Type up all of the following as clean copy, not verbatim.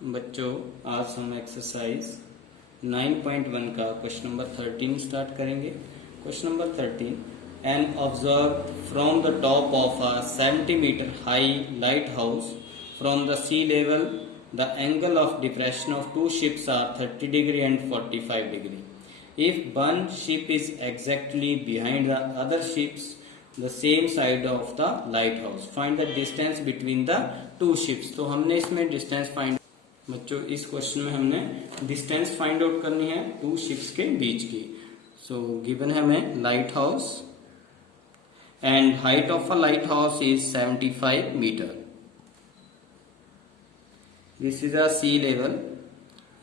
बच्चों, आज हम एक्सरसाइज 9.1 का क्वेश्चन नंबर 13 स्टार्ट करेंगे। Question number 13, an observe from the top of a 70 metre high light house from the sea level the angle of depression of two ships are 30 degree and 45 degree. If one ship is exactly behind the other ships the same side of the lighthouse, find the distance between the two ships। तो हमने इसमें distance find, बच्चों इस question में हमने distance find out करनी है to ships के बीच की। सो गिवन है हमें light house and height of a light house is 75 metre. This is a sea level.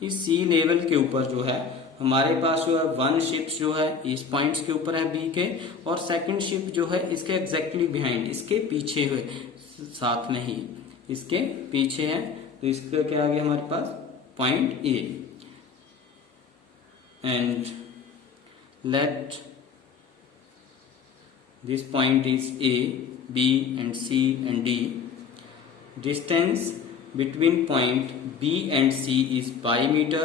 इस सी लेवल के ऊपर जो है हमारे पास जो है वन शिप्स जो है इस पॉइंट्स के ऊपर है बी के, और सेकंड शिप जो है इसके एग्जैक्टली बिहाइंड, इसके पीछे हुए, साथ में ही इसके पीछे है। तो इसके क्या आ गया हमारे पास point A, and let this point is A, B and C and D. Distance between point B and C is pi meter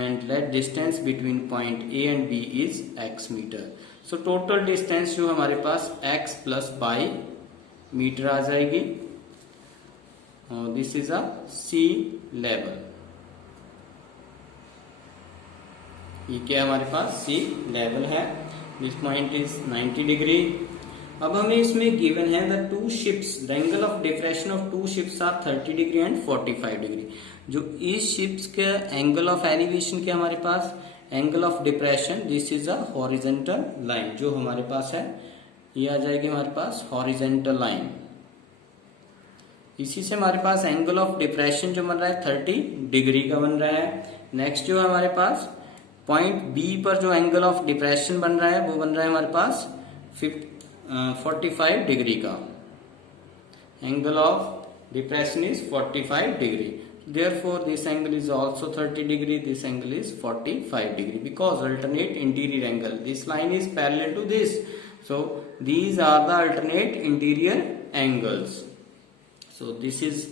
and let distance between point A and B is x meter। So total distance जो हमारे पास x plus pi metre आ जाएगी। This is a C level। ये क्या हमारे पास C level है। This point is 90 degree. अब हमें इसमें गिवन है the two ships, the angle of depression of two ships are 30 degree and 45 degree. जो इस शिप्स के एंगल ऑफ एलिवेशन के हमारे पास angle of depression, this is a horizontal line जो हमारे पास है, ये आ जाएगी हमारे पास हॉरिजॉन्टल लाइन। इसी से हमारे पास एंगल ऑफ डिप्रेशन जो बन रहा है 30 डिग्री का बन रहा है। नेक्स्ट जो है हमारे पास पॉइंट बी पर जो एंगल ऑफ डिप्रेशन बन रहा है वो बन रहा है हमारे पास 45 डिग्री का। Angle of depression is 45 degree. Therefore, this angle is also 30 degree. This angle is 45 degree because alternate interior angle. This line is parallel to this. So these are the alternate interior angles. So this is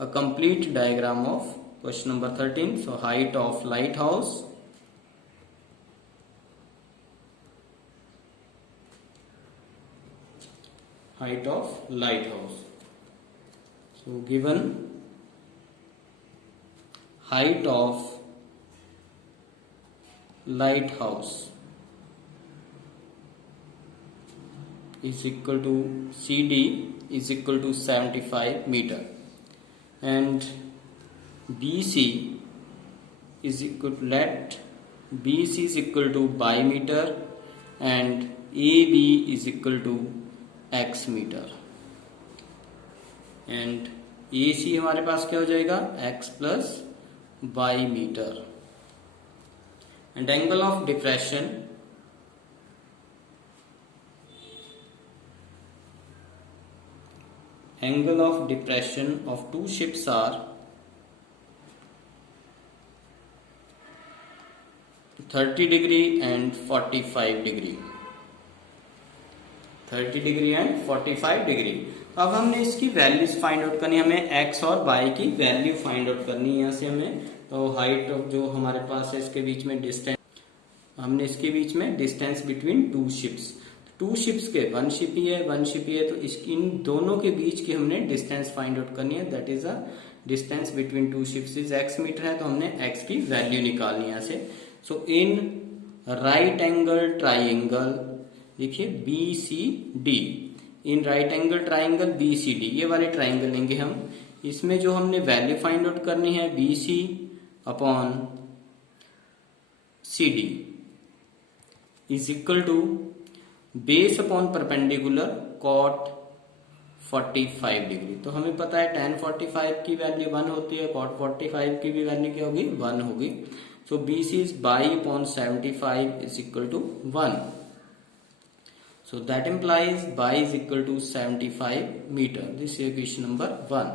a complete diagram of question number 13. So height of lighthouse, height of lighthouse। So given height of lighthouse is equal to CD is equal to 75 meter and BC is equal to, let BC is equal to by meter and AB is equal to x metre and AC हमारे पास क्या हो जाएगा x plus by metre. And angle of depression, angle of depression of two ships are 30 degree and 45 degree. 30 degree and 45 degree. अब हमने इसकी values find out करनी है, हमें x और y की वैल्यू फाइंड आउट करनी है। यहाँ से हमें तो हाइट जो हमारे पास है इसके बीच में डिस्टेंस, हमने इसके बीच में distance between two ships, two ships के वन शिप ही है वन शिप ही है, तो इसकी इन दोनों के बीच की हमने डिस्टेंस फाइंड आउट करनी है। That is a distance between two ships is x metre है, तो हमने x की वैल्यू निकालनी है यहाँ से। सो इन राइट एंगल ट्राइंगल, देखिए BCD, इन राइट एंगल ट्राइंगल BCD, ये वाले ट्राइंगल लेंगे हम। इसमें जो हमने वैल्यू फाइंड आउट करनी है BC upon CD is equal to base upon perpendicular cot 45 degree. तो हमें पता है tan 45 की वैल्यू 1 होती है, cot 45 की भी वैल्यू क्या होगी 1 होगी। So BC is by upon 75 is equal to 1। So that implies by is equal to 75 meter. This is equation number 1.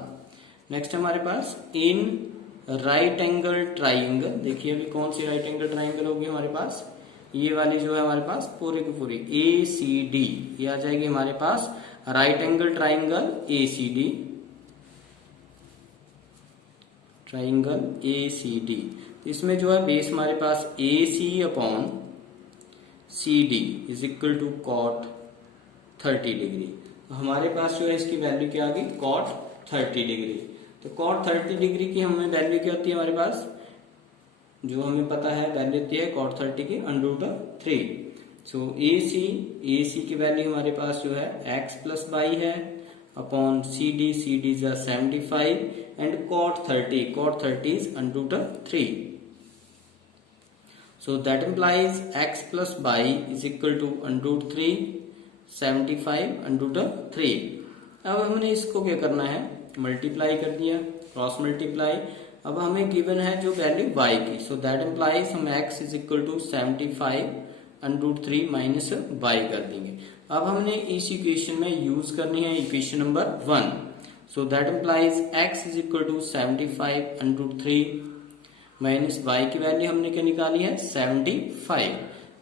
Next हमारे पास in right angle triangle, देखिए अभी कौन सी right angle triangle होगी हमारे पास, ये वाली जो है हमारे पास पूरी की पूरी ACD, ये आ जाएगी हमारे पास right angle triangle ACD। Triangle A C D, इसमें जो है बेस हमारे पास A C upon C D is equal to cot 30 degree. तो हमारे पास जो है इसकी वैल्यू क्या आ गई, कॉट 30 डिग्री। तो कॉट 30 डिग्री की हमें वैल्यू क्या होती है, हमारे पास जो हमें पता है वैल्यू होती है कॉट 30 की √3। सो ए सी की वैल्यू हमारे पास जो है x प्लस वाई है upon C D is 75 and cot 30 is √3। So that implies x plus y is equal to √3 75 √3। अब हमने इसको क्या करना है, मल्टीप्लाई कर दिया, क्रॉस मल्टीप्लाई। अब हमें गिवन है जो वैल्यू y की, सो दैट इम्प्लाइज हम x is equal to 75 √3 minus y कर देंगे। अब हमने इस इक्वेशन में यूज करनी है equation number 1। So that implies x is equal to 75 √3 minus y की वैल्यू हमने क्या निकाली है 75,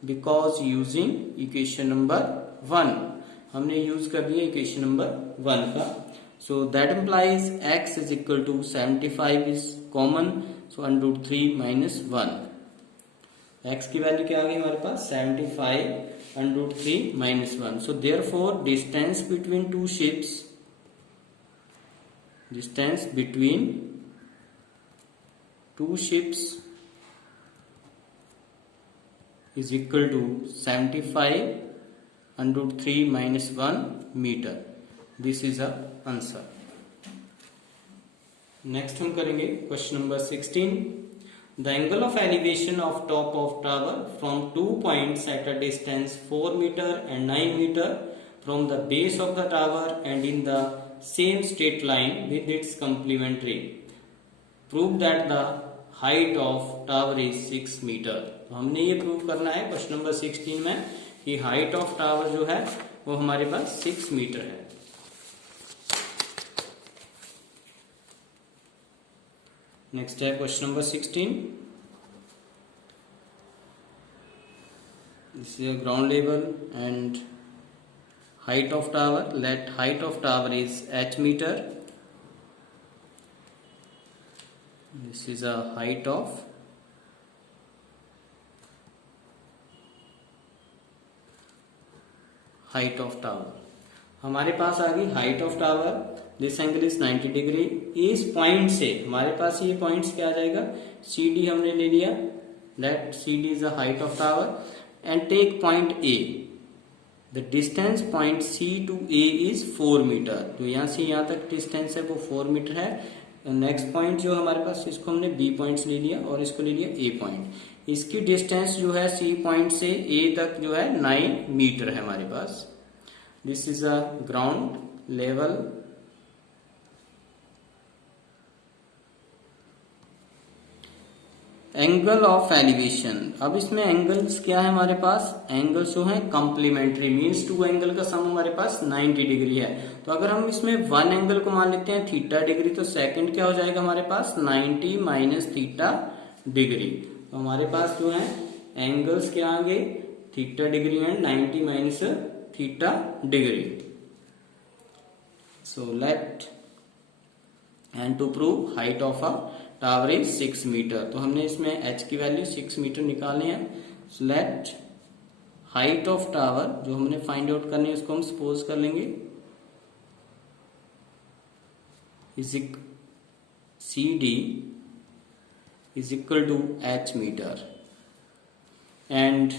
बिकॉज यूजिंग इक्वेशन नंबर 1 हमने यूज कर दिया इक्वेशन नंबर 1 का। So that implies x is equal to 75 is common, so √3 minus 1। x की वैल्यू क्या आ गई हमारे पास 75 √3 minus 1। So therefore distance between two ships, distance between two ships is equal to 75 √3 minus 1 meter. This is a answer. Next हम करेंगे question number 16. The angle of elevation of top of tower from 2 points at a distance 4 meter and 9 meter from the base of the tower and in the same straight line with its complementary. Prove that the height of tower is 6 metre. तो हमने ये prove करना है question number 16 में कि height of tower जो है वो हमारे पास 6 मीटर है। नेक्स्ट है question number 16। This is ground level and height of tower, let height of tower is h metre. This is a height of tower। हमारे पास आ गई height of tower, this angle is 90 degree. इस point से हमारे पास ये points क्या आ जाएगा, C D हमने ले लिया, let C D is the height of tower and take point A. The distance point C to A is 4 metre. तो यहां से यहां तक डिस्टेंस है वो 4 मीटर है। नेक्स्ट पॉइंट जो हमारे पास, इसको हमने बी पॉइंट्स ले लिया और इसको ले लिया ए पॉइंट। इसकी डिस्टेंस जो है सी पॉइंट से ए तक जो है 9 मीटर है हमारे पास। This is a ground level angle of elevation. अब इसमें एंगल्स क्या है हमारे पास, एंगल्स जो है कॉम्प्लीमेंट्री, मीन्स टू एंगल का सम हमारे पास 90 डिग्री है। तो अगर हम इसमें वन एंगल को मान लेते हैं थीटा डिग्री, तो सेकंड क्या हो जाएगा हमारे पास 90 माइनस थीटा डिग्री। तो हमारे पास जो है एंगल्स क्या आ गए theta degree and 90 minus theta degree. So let and to prove height of a tower is 6 metre. तो हमने इसमें h की वैल्यू 6 मीटर निकालनी है। So let height of tower जो हमने फाइंड आउट करनी है उसको हम सपोज कर लेंगे is C D is equal to h metre and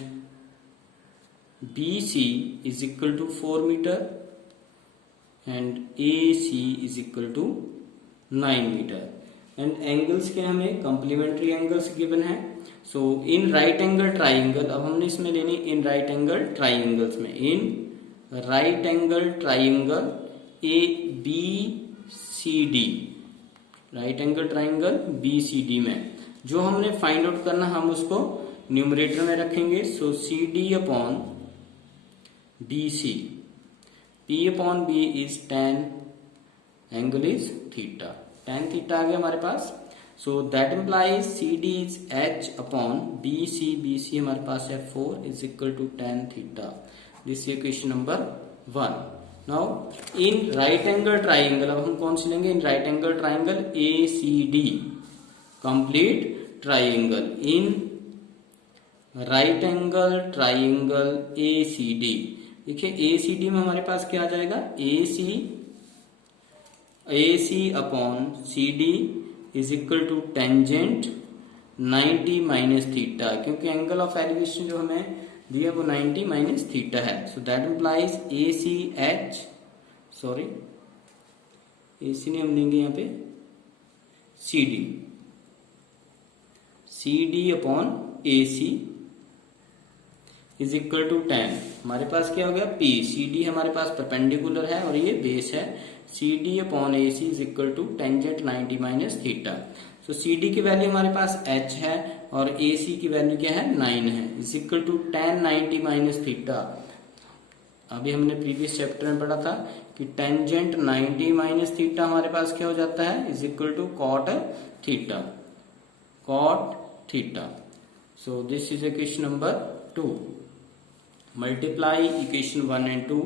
B C is equal to 4 metre and A C is equal to 9 metre. And angles के हमें कॉम्प्लीमेंट्री एंगल्स गिवन है। So in right angle triangle, अब हमने इसमें लेनी in right angle triangles में, in right angle triangle A B C D, right angle triangle B C D में जो हमने फाइंड आउट करना हम उसको न्यूमरेटर में रखेंगे। So C D upon B C, P upon B is tan, angle is theta, tan theta आ गया हमारे पास। So that implies C D is h upon B C हमारे पास है 4 is equal to tan theta. This equation number 1। Now in right angle triangle, अब हम कौन सी लेंगे in right angle triangle A C D. Complete triangle in right angle triangle ACD। देखिए ACD में हमारे पास क्या आ जाएगा, AC upon CD is equal to tangent 90 minus theta, क्योंकि एंगल ऑफ एलिवेशन जो हमें दिया वो 90 माइनस थीटा है। सो दैट इम्प्लाइज AC ने हम लेंगे यहाँ पे CD upon AC is equal to 10। हमारे पास क्या हो गया, P, CD हमारे पास परपेंडिकुलर है और ये बेस है। CD upon AC is equal to tangent 90 minus theta. So CD की वैल्यू हमारे पास h है और AC की वैल्यू क्या है, 9 है, is equal to 10 90 minus theta. अभी हमने प्रीवियस चैप्टर में पढ़ा था कि टेंजेंट 90 माइनस थीटा हमारे पास क्या हो जाता है, is equal to cot theta. So this is equation number 2। Multiply equation 1 and 2,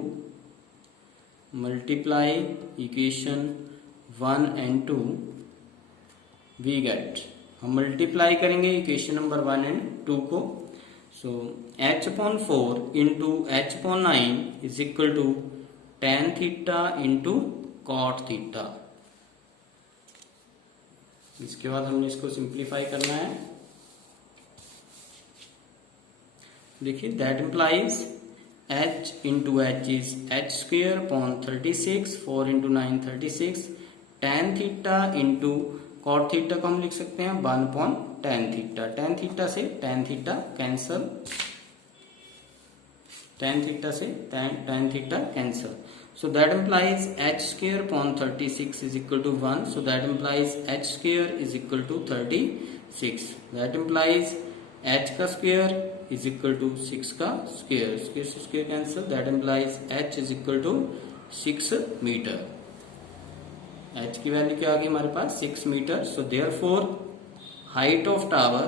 multiply equation 1 and 2 we get, हम मल्टीप्लाई करेंगे इक्वेशन नंबर 1 and 2 को। सो h upon 4 into h upon 9 is equal to tan theta into cot theta. इसके बाद हमने इसको simplify करना है। देखिए that implies h into H is h square upon 36, 4 into 9 36, tan theta into cot theta को हम लिख सकते हैं 1 upon tan theta. tan theta से tan theta cancel, tan theta cancel. So that implies h square upon 36 is equal to 1। So that implies h square is equal to 36। That implies h का square is equal to 6 का square, square cancel. That implies h is equal to 6 metre. h की value क्या आ गई हमारे पास, 6 metre. So therefore height of tower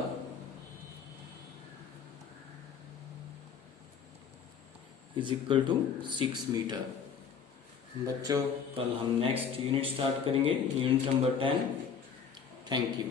is equal to 6 metre. बच्चों कल हम नेक्स्ट यूनिट स्टार्ट करेंगे, यूनिट नंबर 10। Thank you.